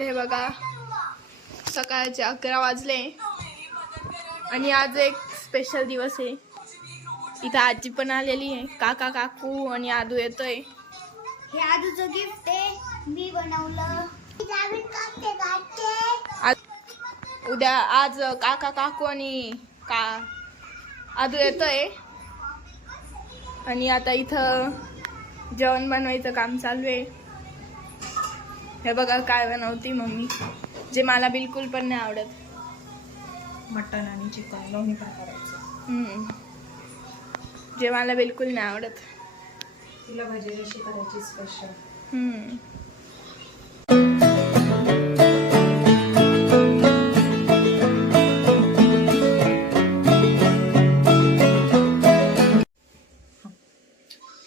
तर हे बघा सकाळचे 11 वाजले आणि आज एक स्पेशल दिवस आहे। इथं आजी पण आलेली आहे, काका काकू आणि आदू येतोय। हे आदूचं गिफ्ट आहे, मी बनवलं। उद्या आज काका काकू आणि आदू येतोय आणि आता इथं जेवण बनवायचं काम चालू आहे। हे बघा काय बनवती मम्मी, जे मला बिलकुल पण नाही आवडत। मटन आणि चिकन दोन्ही पण करायचं। जे मला बिलकुल नाही आवडत। तिला भाजी कशी करायची special.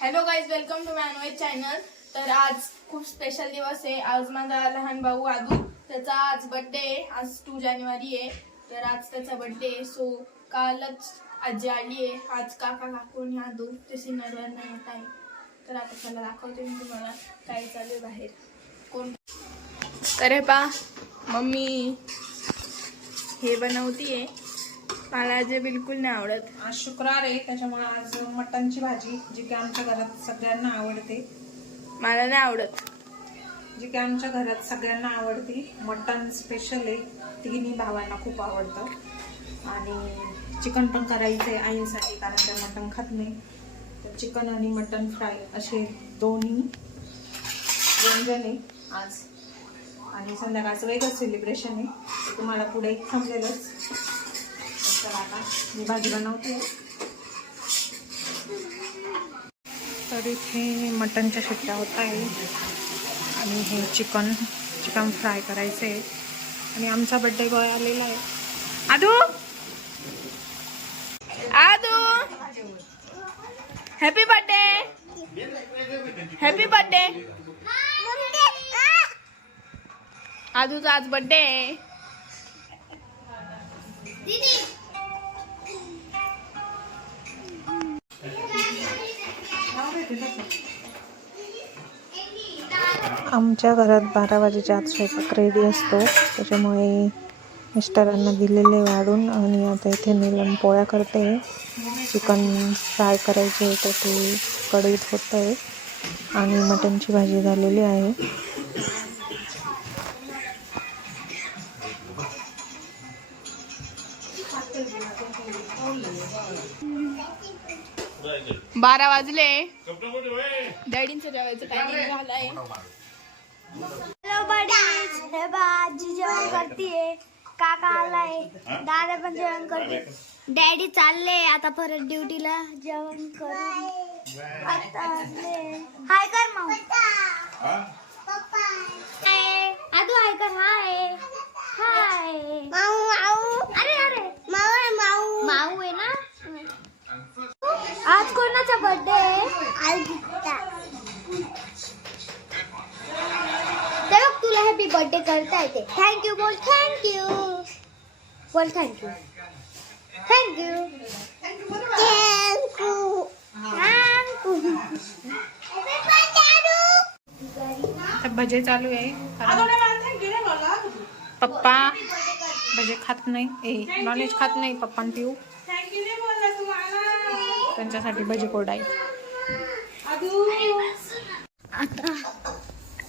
Hello guys, welcome to my knowledge channel. तर आज खूप स्पेशल दिवस आहे। आज माझा लहान भाऊ आदू, त्याचा आज बर्थडे आहे। आज 2 जानेवारी आहे, तर आज त्याचा बर्थडे आहे। सो कालच आजी आली आहे। आज काका काकू आणि आदू ते सिन्नरवर नाही येत आहे। तर आता त्याला दाखवते मी तुम्हाला काय चालू आहे बाहेर कोण। तर हे पा मम्मी हे बनवतीये, मला जे बिलकुल नाही आवडत। आज शुक्रवार आहे, त्याच्यामुळे आज मटनची भाजी, जी की आमच्या घरात सगळ्यांना आवडते। मला नाही आवडत, जी की आमच्या घरात सगळ्यांना आवडते। मटन स्पेशल आहे, तिन्ही भावांना खूप आवडतं। आणि चिकन पण करायचं आहे आईंसाठी, कारण त्या मटन खात नाही। तर चिकन आणि मटन फ्राय असे दोन्ही व्यंजन आहे आज। आणि संध्याकाळचं वेगळंच सेलिब्रेशन आहे, ते तुम्हाला पुढे समजेलच। तर आता मी भाजी बनवते। तर इथे मटनच्या शिट्ट्या होत आहे आणि हे चिकन फ्राय करायचं आहे। आणि आमचा बर्थडे बॉय आलेला आहे। आदू आदू हॅपी बर्थडे, हॅपी बर्थडे। आदूचा आज बर्थडे आहे। आमच्या घरात 12 वाजेच्या आत स्वयंपाक रेडी असतो, त्याच्यामुळे मिस्टरांना दिलेले वाढून। आणि आता इथे नीलम पोळ्या करते। चिकन फ्राय करायचे तर ते कढईत होत आहे आणि मटनची भाजी झालेली आहे। बारा वाजले, डॅडींचं जेवायचं टायमिंग झालाय। हॅलो बडीज, हे आजी जेवण करतीये, काका आलाय, दादा पण जेवण करते, डॅडी चालले आता परत ड्युटीला। जेवण करून आता आले। हाय कर माऊ, हाय आदू, हाय कर, हाय हाय माऊ माऊ। अरे अरे माऊ माऊ माऊ आहे ना। आज कोणाचा बर्थडे आहे? आईचा। तर तुला हॅपी बर्थडे करता येते। थँक्यू बोल, थँक्यू बोल, थँक्यू थँक्यू थँक्यू थँक्यू। तर भजे चालू आहे, पप्पा भजे खात नाही, नॉनव्हेज खात नाही पप्पा पिऊ, त्यांच्यासाठी भजी कोरडाई। आता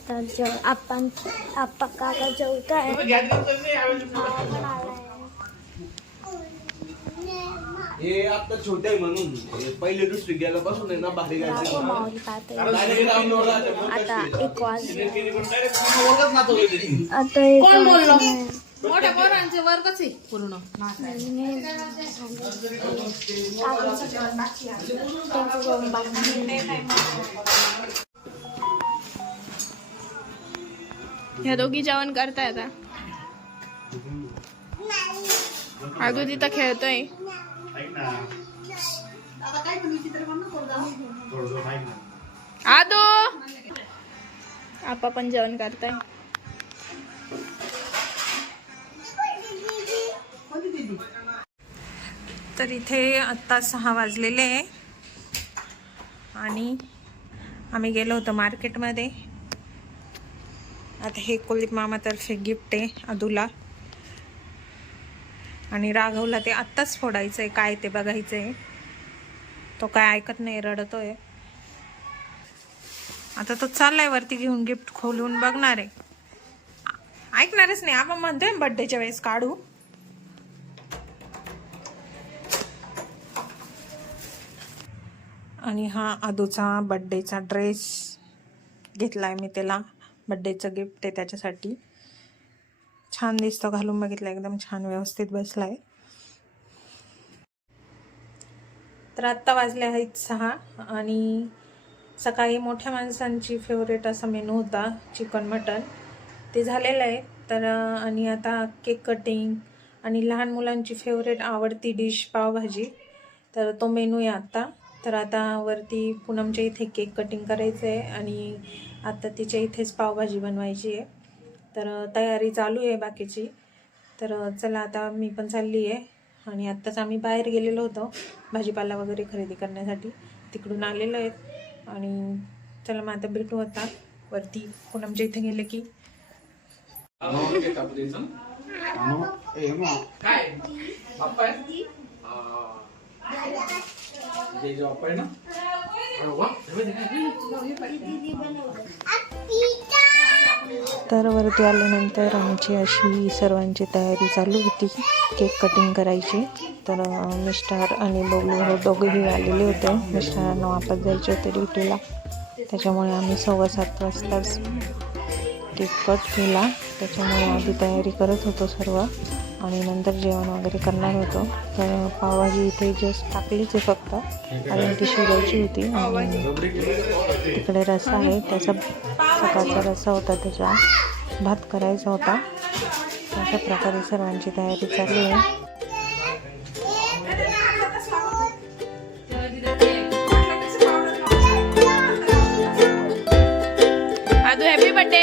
तर आपण आप्पा काका जेवताय। हे आता छोटे आहे म्हणून पहिले दुसरी गेल्यापासून आहे ना भारी गायचे। माऊली पाहते आता 1 वाजले। आता मोठ्या पोरांचे वर्गच आहे पूर्ण। ह्या दोघी जेवण करताय आता। आदू तिथं खेळतोय। आदू आपा पण जेवण करताय। तर इथे आत्ता 6 वाजलेले आहे आणि आम्ही गेलो होतो मार्केटमध्ये आता हे कुलदीप मामातर्फे गिफ्ट आहे अदूला. आणि राघवला ते आत्ताच फोडायचं आहे, काय ते बघायचं आहे. तो काय ऐकत नाही, रडतोय. आता तो चाललाय वरती घेऊन गिफ्ट खोलून बघणार आहे. ऐकणारच नाही. आपण म्हणतोय बर्थडेच्या वेळेस काढू. आणि हा अदूचा बर्थडेचा ड्रेस घेतलाय मी त्याला. बर्थडेचं गिफ्ट आहे त्याच्यासाठी. छान दिसतो, घालून बघितलं, एकदम छान व्यवस्थित बसलाय. तर आत्ता वाजले आहेत 6 आणि सकाळी मोठ्या माणसांची फेवरेट असा मेनू होता चिकन मटन, ते झालेलं आहे. तर आणि आता केक कटिंग आणि लहान मुलांची फेवरेट आवडती डिश पावभाजी, तर तो मेनू आहे आत्ता. तर आता वरती पूनमच्या इथे केक कटिंग करायचं आहे आणि आता तिच्या इथेच पावभाजी बनवायची आहे. तर तयारी चालू आहे बाकीची. तर चला आता मी पण चालली आहे. आणि आत्ताच आम्ही बाहेर गेलेलो होतो भाजीपाला वगैरे खरेदी करण्यासाठी, तिकडून आलेलो आहेत. आणि चला मग आता भेटू आता वरती पूनमच्या इथे गेले की. तर वरती आल्यानंतर आमची अशी सर्वांची तयारी चालू होती केक कटिंग करायची. तर मिस्टर आणि बबलू हे दोघेही आलेले होते. मिस्टरांना वापस जायचे होते ड्युटीला, त्याच्यामुळे आम्ही 7:15 वाजताच केक कट केला. त्याच्यामुळे आधी तयारी करत होतो सर्व आणि नंतर जेवण वगैरे करणार होतो. तर पावभाजी इथे जस्ट टाकलीच आहे फक्त, आणि ती शिजायची होती. आणि तिकडे रस्सा आहे, त्याचा सकाळचा रस्सा होता, त्याचा भात करायचा होता. अशा प्रकारे सर्वांची तयारी चालू आहे. आदू हॅपी बर्थडे.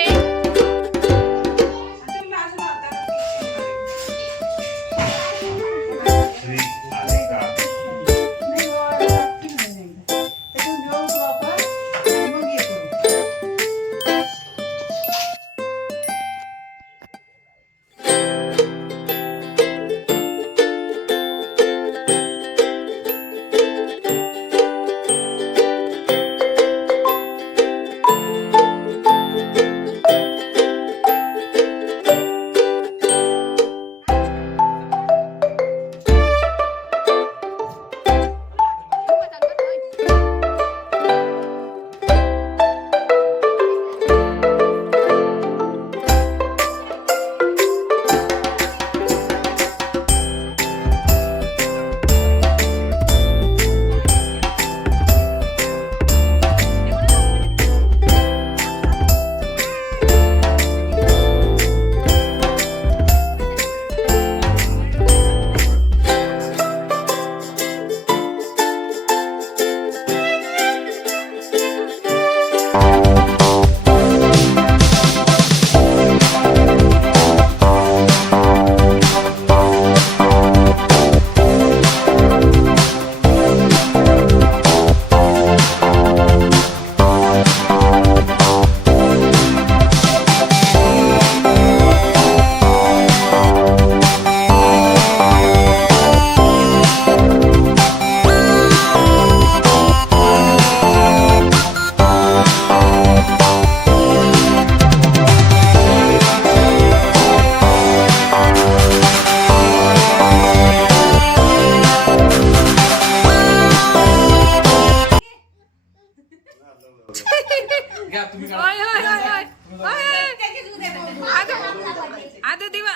आता दिवा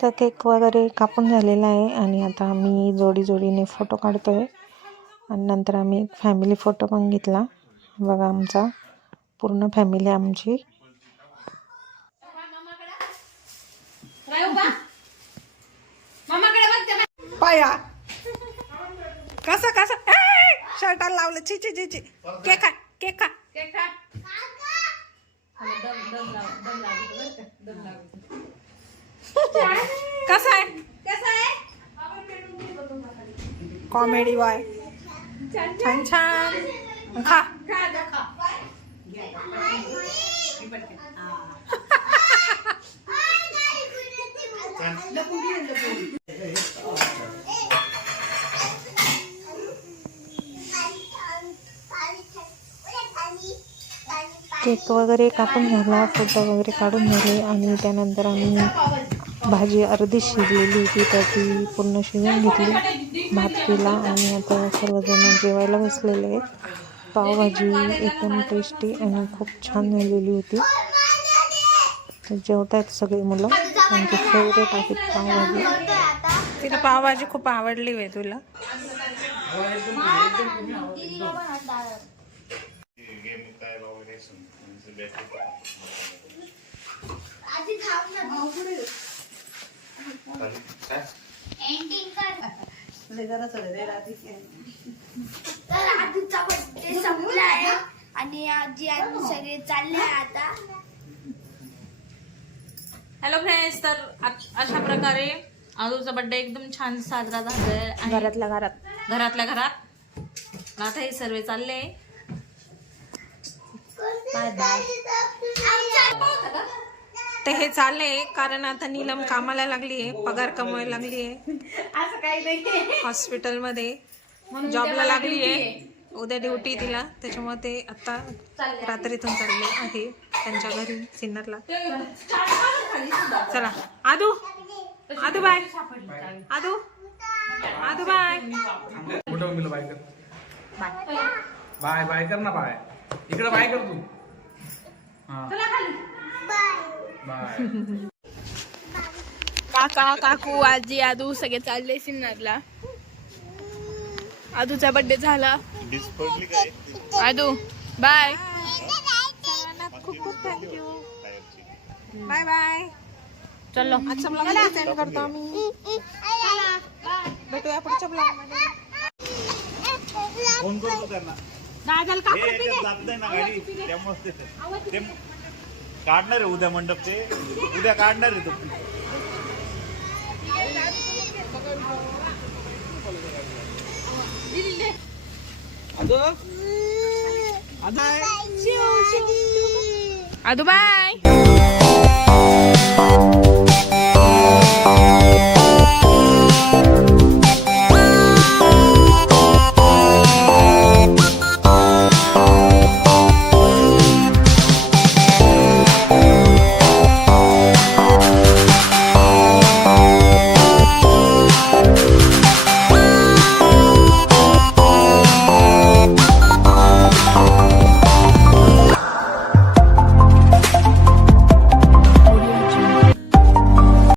तर केक वगैरे कापून झालेला आहे आणि आता आम्ही जोडी जोडीने फोटो काढतोय. आणि नंतर आम्ही एक फॅमिली फोटो पण घेतला. बघा आमचा पूर्ण फॅमिली आमची. पाया कसं कसं शर्टाला लावलं. ची ची ची ची केक खा केक खा. कसा आहे कॉमेडी बॉय छान छान खा केक वगैरे कापून झाला, फोटो वगैरे काढून झाले आणि त्यानंतर आम्ही भाजी अर्धी शिजलेली होती तर ती पूर्ण शिजवून घेतली, भात केला आणि आता सर्वजण जेवायला बसलेले आहेत. पावभाजी एकदम टेस्टी आणि खूप छान झालेली होती. जेवतायत सगळे मुलं, त्यांची फेवरेट आहे पावभाजी. तिला पावभाजी खूप आवडली आहे. तुला तर आजूचा बर्थडे संपला आहे आणि आजी आणि सगळे चालले आता. हॅलो फ्रेंड्स, तर अशा प्रकारे आजूचा बर्थडे एकदम छान साजरा झालाय घरातल्या घरात. आता हे सर्व चालले. ते हे चालले कारण आता नीलम कामाला लागली आहे, पगार कमवायला लागली आहे, असं काही नाही. हॉस्पिटलमध्ये जॉबला लागली आहे. उद्या ड्युटी तिला, त्याच्यामुळे ते आता रात्रीतून चालले आहे त्यांच्या घरी सिन्नरला. चला आदू बाय. आदू बाय. बाय बाय कर ना, बाय इकडे बाय कर तू. बाय. काका काकू आजी आदू सगळे चालले सिन्नरला. आदूचा बर्थडे झाला. आदू बाय. Bye bye. चलो आजचा ब्लॉग सेंड करतो आम्ही. भेटूया पुढच्या ब्लॉग मध्ये. फोन करतो त्यांना. जात नाही ना गाडी, त्यामुळे ते काढणार आहे उद्या मंडप. ते उद्या काढणार आहे तो. आदू बाय.